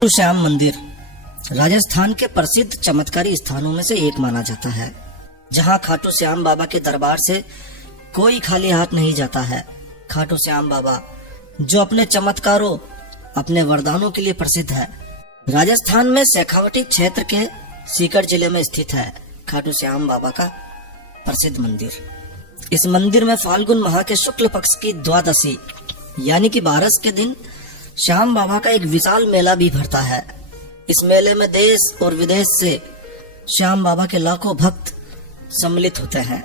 खाटू श्याम मंदिर राजस्थान के प्रसिद्ध चमत्कारी स्थानों में से एक माना जाता है, जहां खाटू श्याम बाबा के दरबार से कोई खाली हाथ नहीं जाता है। खाटू श्याम बाबा जो अपने चमत्कारों, अपने वरदानों के लिए प्रसिद्ध है, राजस्थान में शेखावटी क्षेत्र के सीकर जिले में स्थित है। खाटू श्याम बाबा का प्रसिद्ध मंदिर। इस मंदिर में फाल्गुन माह के शुक्ल पक्ष की द्वादशी यानी कि 12 के दिन श्याम बाबा का एक विशाल मेला भी भरता है। इस मेले में देश और विदेश से श्याम बाबा के लाखों भक्त सम्मिलित होते हैं।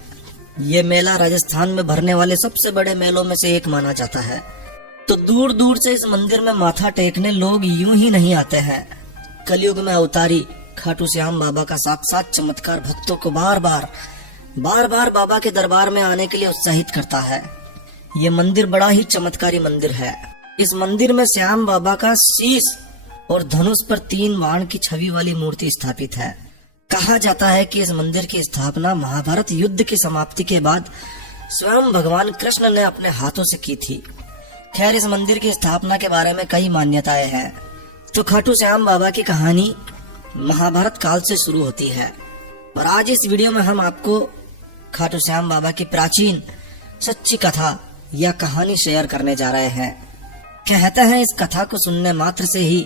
ये मेला राजस्थान में भरने वाले सबसे बड़े मेलों में से एक माना जाता है। तो दूर दूर से इस मंदिर में माथा टेकने लोग यूं ही नहीं आते हैं। कलयुग में अवतारी खाटू श्याम बाबा का साक्षात चमत्कार भक्तों को बार बार बाबा के दरबार में आने के लिए उत्साहित करता है। ये मंदिर बड़ा ही चमत्कारी मंदिर है। इस मंदिर में श्याम बाबा का शीश और धनुष पर 3 बाण की छवि वाली मूर्ति स्थापित है। कहा जाता है कि इस मंदिर की स्थापना महाभारत युद्ध की समाप्ति के बाद स्वयं भगवान कृष्ण ने अपने हाथों से की थी। खैर, इस मंदिर की स्थापना के बारे में कई मान्यताएं हैं। तो खाटू श्याम बाबा की कहानी महाभारत काल से शुरू होती है और आज इस वीडियो में हम आपको खाटू श्याम बाबा की प्राचीन सच्ची कथा या कहानी शेयर करने जा रहे हैं। कहते हैं इस कथा को सुनने मात्र से ही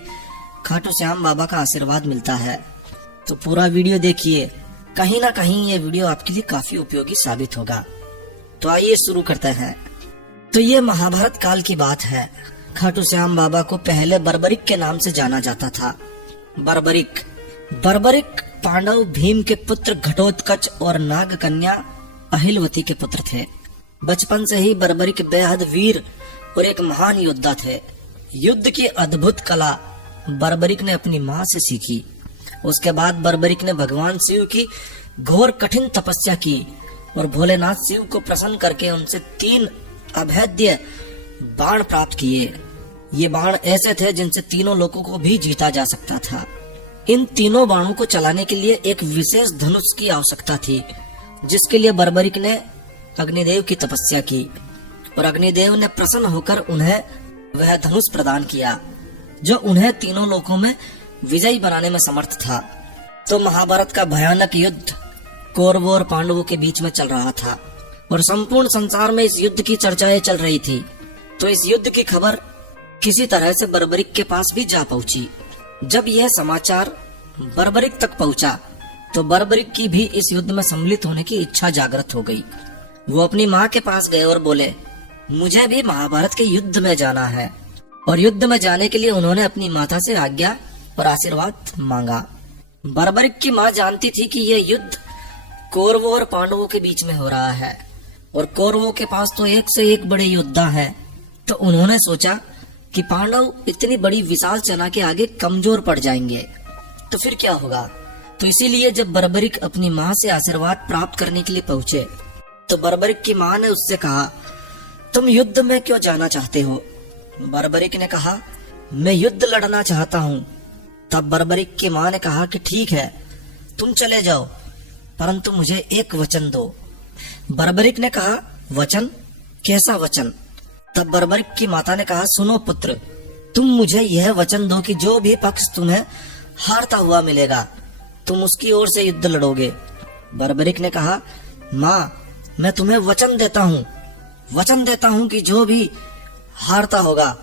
खाटू श्याम बाबा का आशीर्वाद मिलता है। तो पूरा वीडियो देखिए, कहीं ना कहीं ये वीडियो आपके लिए काफी उपयोगी साबित होगा। तो आइए शुरू करते हैं। तो ये महाभारत काल की बात है। खाटू श्याम बाबा को पहले बर्बरिक के नाम से जाना जाता था। बर्बरिक पांडव भीम के पुत्र घटोत्कच और नाग कन्या अहिलवती के पुत्र थे। बचपन से ही बर्बरिक बेहद वीर और एक महान योद्धा थे। युद्ध की अद्भुत कला बर्बरिक ने अपनी माँ से सीखी। उसके बाद बर्बरिक ने भगवान शिव की घोर कठिन तपस्या की और भोलेनाथ शिव को प्रसन्न करके उनसे 3 अभेद्य बाण प्राप्त किए। ये बाण ऐसे थे जिनसे तीनों लोगों को भी जीता जा सकता था। इन तीनों बाणों को चलाने के लिए एक विशेष धनुष की आवश्यकता थी, जिसके लिए बर्बरिक ने अग्निदेव की तपस्या की और अग्निदेव ने प्रसन्न होकर उन्हें वह धनुष प्रदान किया, जो उन्हें तीनों लोकों में विजयी बनाने में समर्थ था। तो महाभारत का भयानक युद्ध कौरवों और पांडवों के बीच में चल रहा था और संपूर्ण संसार में इस युद्ध की चर्चाएं चल रही थी। तो इस युद्ध की खबर किसी तरह से बर्बरिक के पास भी जा पहुंची। जब यह समाचार बर्बरिक तक पहुंचा तो बर्बरिक की भी इस युद्ध में सम्मिलित होने की इच्छा जागृत हो गई। वो अपनी माँ के पास गए और बोले, मुझे भी महाभारत के युद्ध में जाना है। और युद्ध में जाने के लिए उन्होंने अपनी माता से आज्ञा और आशीर्वाद मांगा। बर्बरिक की माँ जानती थी कि यह युद्ध कौरवों और पांडवों के बीच में हो रहा है और कौरवों के पास तो एक से एक बड़े योद्धा हैं। तो उन्होंने सोचा कि पांडव इतनी बड़ी विशाल सेना के आगे कमजोर पड़ जाएंगे, तो फिर क्या होगा। तो इसीलिए जब बर्बरिक अपनी माँ से आशीर्वाद प्राप्त करने के लिए पहुंचे तो बर्बरिक की माँ ने उससे कहा, तुम युद्ध में क्यों जाना चाहते हो। बर्बरिक ने कहा, मैं युद्ध लड़ना चाहता हूँ। तब बर्बरिक की माँ ने कहा कि ठीक है, तुम चले जाओ, परंतु मुझे एक वचन दो। बर्बरिक ने कहा, वचन? कैसा वचन? तब बर्बरिक की माता ने कहा, सुनो पुत्र, तुम मुझे यह वचन दो कि जो भी पक्ष तुम्हें हारता हुआ मिलेगा तुम उसकी ओर से युद्ध लड़ोगे। बर्बरिक ने कहा, माँ, मैं तुम्हें वचन देता हूँ कि जो भी हारता होगा,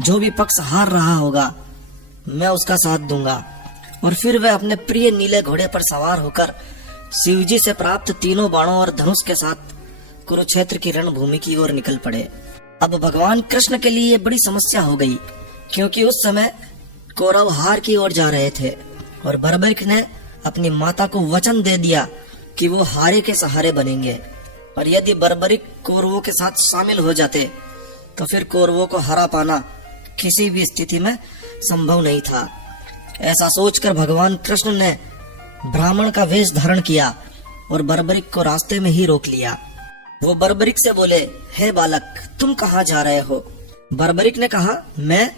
जो भी पक्ष हार रहा होगा, मैं उसका साथ दूंगा। और फिर वे अपने प्रिय नीले घोड़े पर सवार होकर शिवजी से प्राप्त तीनों बाणों और धनुष के साथ कुरुक्षेत्र की रणभूमि की ओर निकल पड़े। अब भगवान कृष्ण के लिए बड़ी समस्या हो गई, क्योंकि उस समय कौरव हार की ओर जा रहे थे और बर्बरिक ने अपनी माता को वचन दे दिया कि वो हारे के सहारे बनेंगे और यदि बर्बरिक कौरवों के साथ शामिल हो जाते तो फिर कौरवों को हरा पाना किसी भी स्थिति में संभव नहीं था। ऐसा सोचकर भगवान कृष्ण ने ब्राह्मण का वेश धारण किया और बर्बरिक को रास्ते में ही रोक लिया। वो बर्बरिक से बोले, हे बालक, तुम कहाँ जा रहे हो। बर्बरिक ने कहा, मैं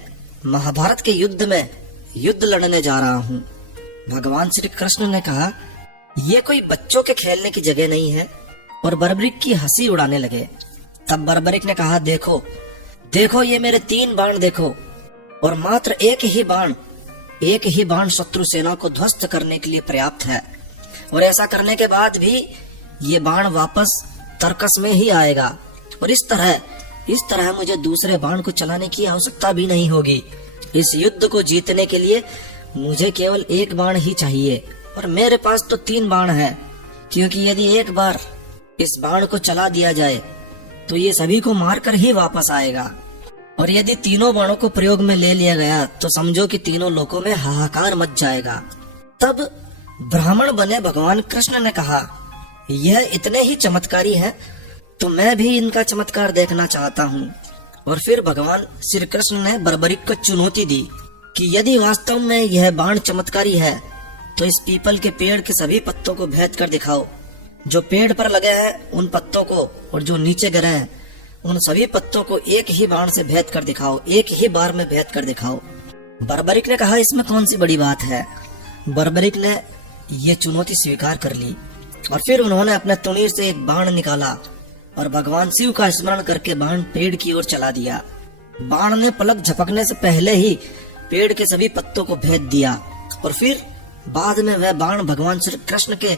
महाभारत के युद्ध में युद्ध लड़ने जा रहा हूँ। भगवान श्री कृष्ण ने कहा, ये कोई बच्चों के खेलने की जगह नहीं है, और बर्बरिक की हंसी उड़ाने लगे। तब बर्बरिक ने कहा, देखो ये मेरे 3 बाण देखो, और मात्र एक ही बाण एक ही बाण शत्रु सेना को ध्वस्त करने के लिए पर्याप्त है, और ऐसा करने के बाद भी ये बाण वापस तर्कस में ही आएगा, और इस तरह मुझे दूसरे बाण को चलाने की आवश्यकता भी नहीं होगी। इस युद्ध को जीतने के लिए मुझे केवल एक बाण ही चाहिए, और मेरे पास तो 3 बाण है, क्योंकि यदि एक बार इस बाण को चला दिया जाए तो ये सभी को मारकर ही वापस आएगा, और यदि तीनों बाणों को प्रयोग में ले लिया गया तो समझो कि तीनों लोकों में हाहाकार मच जाएगा। तब ब्राह्मण बने भगवान कृष्ण ने कहा, यह इतने ही चमत्कारी हैं तो मैं भी इनका चमत्कार देखना चाहता हूँ। और फिर भगवान श्री कृष्ण ने बर्बरिक को चुनौती दी कि यदि वास्तव में यह बाण चमत्कारी है तो इस पीपल के पेड़ के सभी पत्तों को भेद कर दिखाओ। जो पेड़ पर लगे हैं उन पत्तों को, और जो नीचे गिरे हैं उन सभी पत्तों को एक ही बाण से भेद कर दिखाओ, एक ही बार में भेद कर दिखाओ। बर्बरिक ने कहा, इसमें कौन सी बड़ी बात है। बर्बरिक ने ये चुनौती स्वीकार कर ली, और फिर उन्होंने अपने तुणीर से एक बाण निकाला और भगवान शिव का स्मरण करके बाण पेड़ की ओर चला दिया। बाण ने पलक झपकने से पहले ही पेड़ के सभी पत्तों को भेद दिया, और फिर बाद में वह बाण भगवान श्री कृष्ण के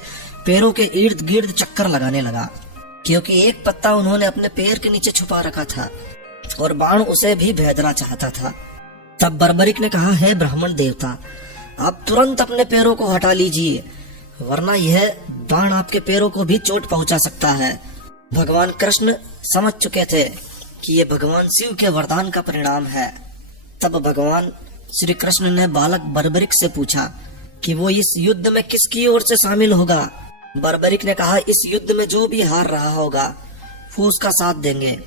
पैरों के इर्द गिर्द चक्कर लगाने लगा, क्योंकि एक पत्ता उन्होंने अपने पैर के नीचे छुपा रखा था और बाण उसे भी भेदना चाहता था। तब बर्बरिक ने कहा, हे ब्राह्मण देवता, आप तुरंत अपने पैरों को हटा लीजिए, वरना यह बाण आपके पैरों को भी चोट पहुंचा सकता है। भगवान कृष्ण समझ चुके थे कि यह भगवान शिव के वरदान का परिणाम है। तब भगवान श्री कृष्ण ने बालक बर्बरिक से पूछा कि वो इस युद्ध में किसकी ओर से शामिल होगा। बर्बरिक ने कहा, इस युद्ध में जो भी हार रहा होगा वो उसका साथ देंगे।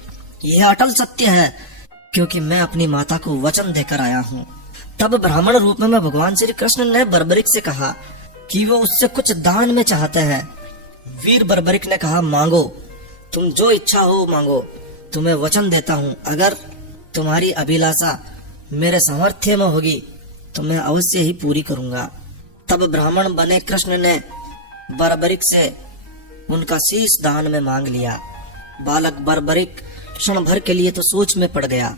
यह अटल सत्य है, क्योंकि मैं अपनी माता को वचन देकर आया हूँ। तब ब्राह्मण रूप में भगवान श्री कृष्ण ने बर्बरिक से कहा कि वो उससे कुछ दान में चाहते हैं। वीर बर्बरिक ने कहा, मांगो, तुम जो इच्छा हो मांगो, तुम्हें वचन देता हूँ, अगर तुम्हारी अभिलाषा मेरे सामर्थ्य में होगी तो मैं अवश्य ही पूरी करूंगा। तब ब्राह्मण बने कृष्ण ने बर्बरिक से उनका शीश दान में मांग लिया। बालक बर्बरिक क्षण भर के लिए तो सोच में पड़ गया,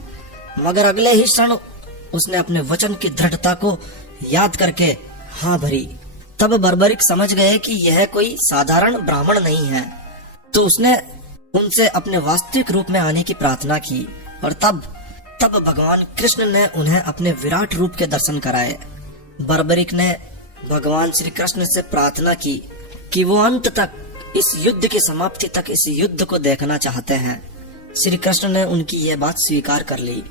मगर अगले ही क्षण उसने अपने वचन की दृढ़ता को याद करके हाँ भरी। तब बर्बरिक समझ गए कि यह कोई साधारण ब्राह्मण नहीं है, तो उसने उनसे अपने वास्तविक रूप में आने की प्रार्थना की, और तब भगवान कृष्ण ने उन्हें अपने विराट रूप के दर्शन कराए। बर्बरिक ने भगवान श्री कृष्ण से प्रार्थना की कि वो अंत तक, इस युद्ध की समाप्ति तक इस युद्ध को देखना चाहते हैं। श्री कृष्ण ने उनकी यह बात स्वीकार कर ली।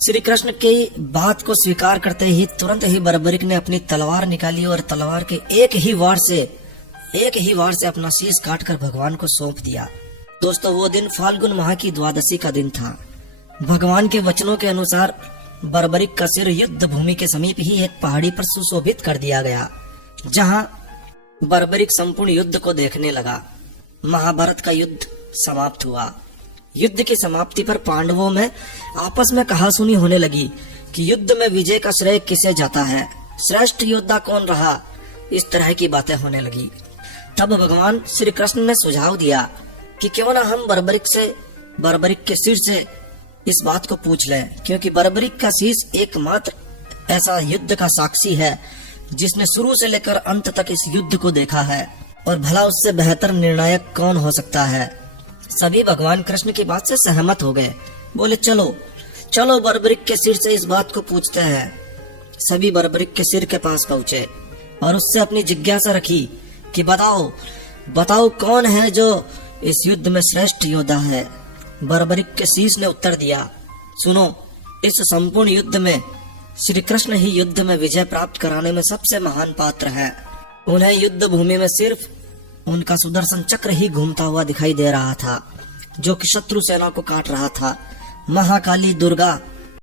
श्री कृष्ण की बात को स्वीकार करते ही तुरंत ही बर्बरिक ने अपनी तलवार निकाली और तलवार के एक ही वार से अपना शीश काटकर भगवान को सौंप दिया। दोस्तों, वो दिन फाल्गुन माह की द्वादशी का दिन था। भगवान के वचनों के अनुसार बर्बरिक का सिर युद्ध भूमि के समीप ही एक पहाड़ी पर सुशोभित कर दिया गया, जहां बर्बरिक संपूर्ण युद्ध को देखने लगा। महाभारत का युद्ध समाप्त हुआ। युद्ध की समाप्ति पर पांडवों में आपस में कहासुनी होने लगी कि युद्ध में विजय का श्रेय किसे जाता है, श्रेष्ठ योद्धा कौन रहा, इस तरह की बातें होने लगी। तब भगवान श्री कृष्ण ने सुझाव दिया कि क्यों ना हम बर्बरिक के सिर से इस बात को पूछ लें, क्योंकि बर्बरिक का शीश एकमात्र ऐसा युद्ध का साक्षी है जिसने शुरू से लेकर अंत तक इस युद्ध को देखा है, और भला उससे बेहतर निर्णायक कौन हो सकता है। सभी भगवान कृष्ण की बात से सहमत हो गए, बोले चलो बर्बरिक के सिर से इस बात को पूछते हैं। सभी बर्बरिक के सिर के पास पहुंचे और उससे अपनी जिज्ञासा रखी कि बताओ कौन है जो इस युद्ध में श्रेष्ठ योद्धा है। बर्बरिक के शीश ने उत्तर दिया, सुनो, इस संपूर्ण युद्ध में श्री कृष्ण ही युद्ध में विजय प्राप्त कराने में सबसे महान पात्र है। उन्हें युद्ध भूमि में सिर्फ उनका सुदर्शन चक्र ही घूमता हुआ दिखाई दे रहा था, जो कि शत्रु सेना को काट रहा था। महाकाली दुर्गा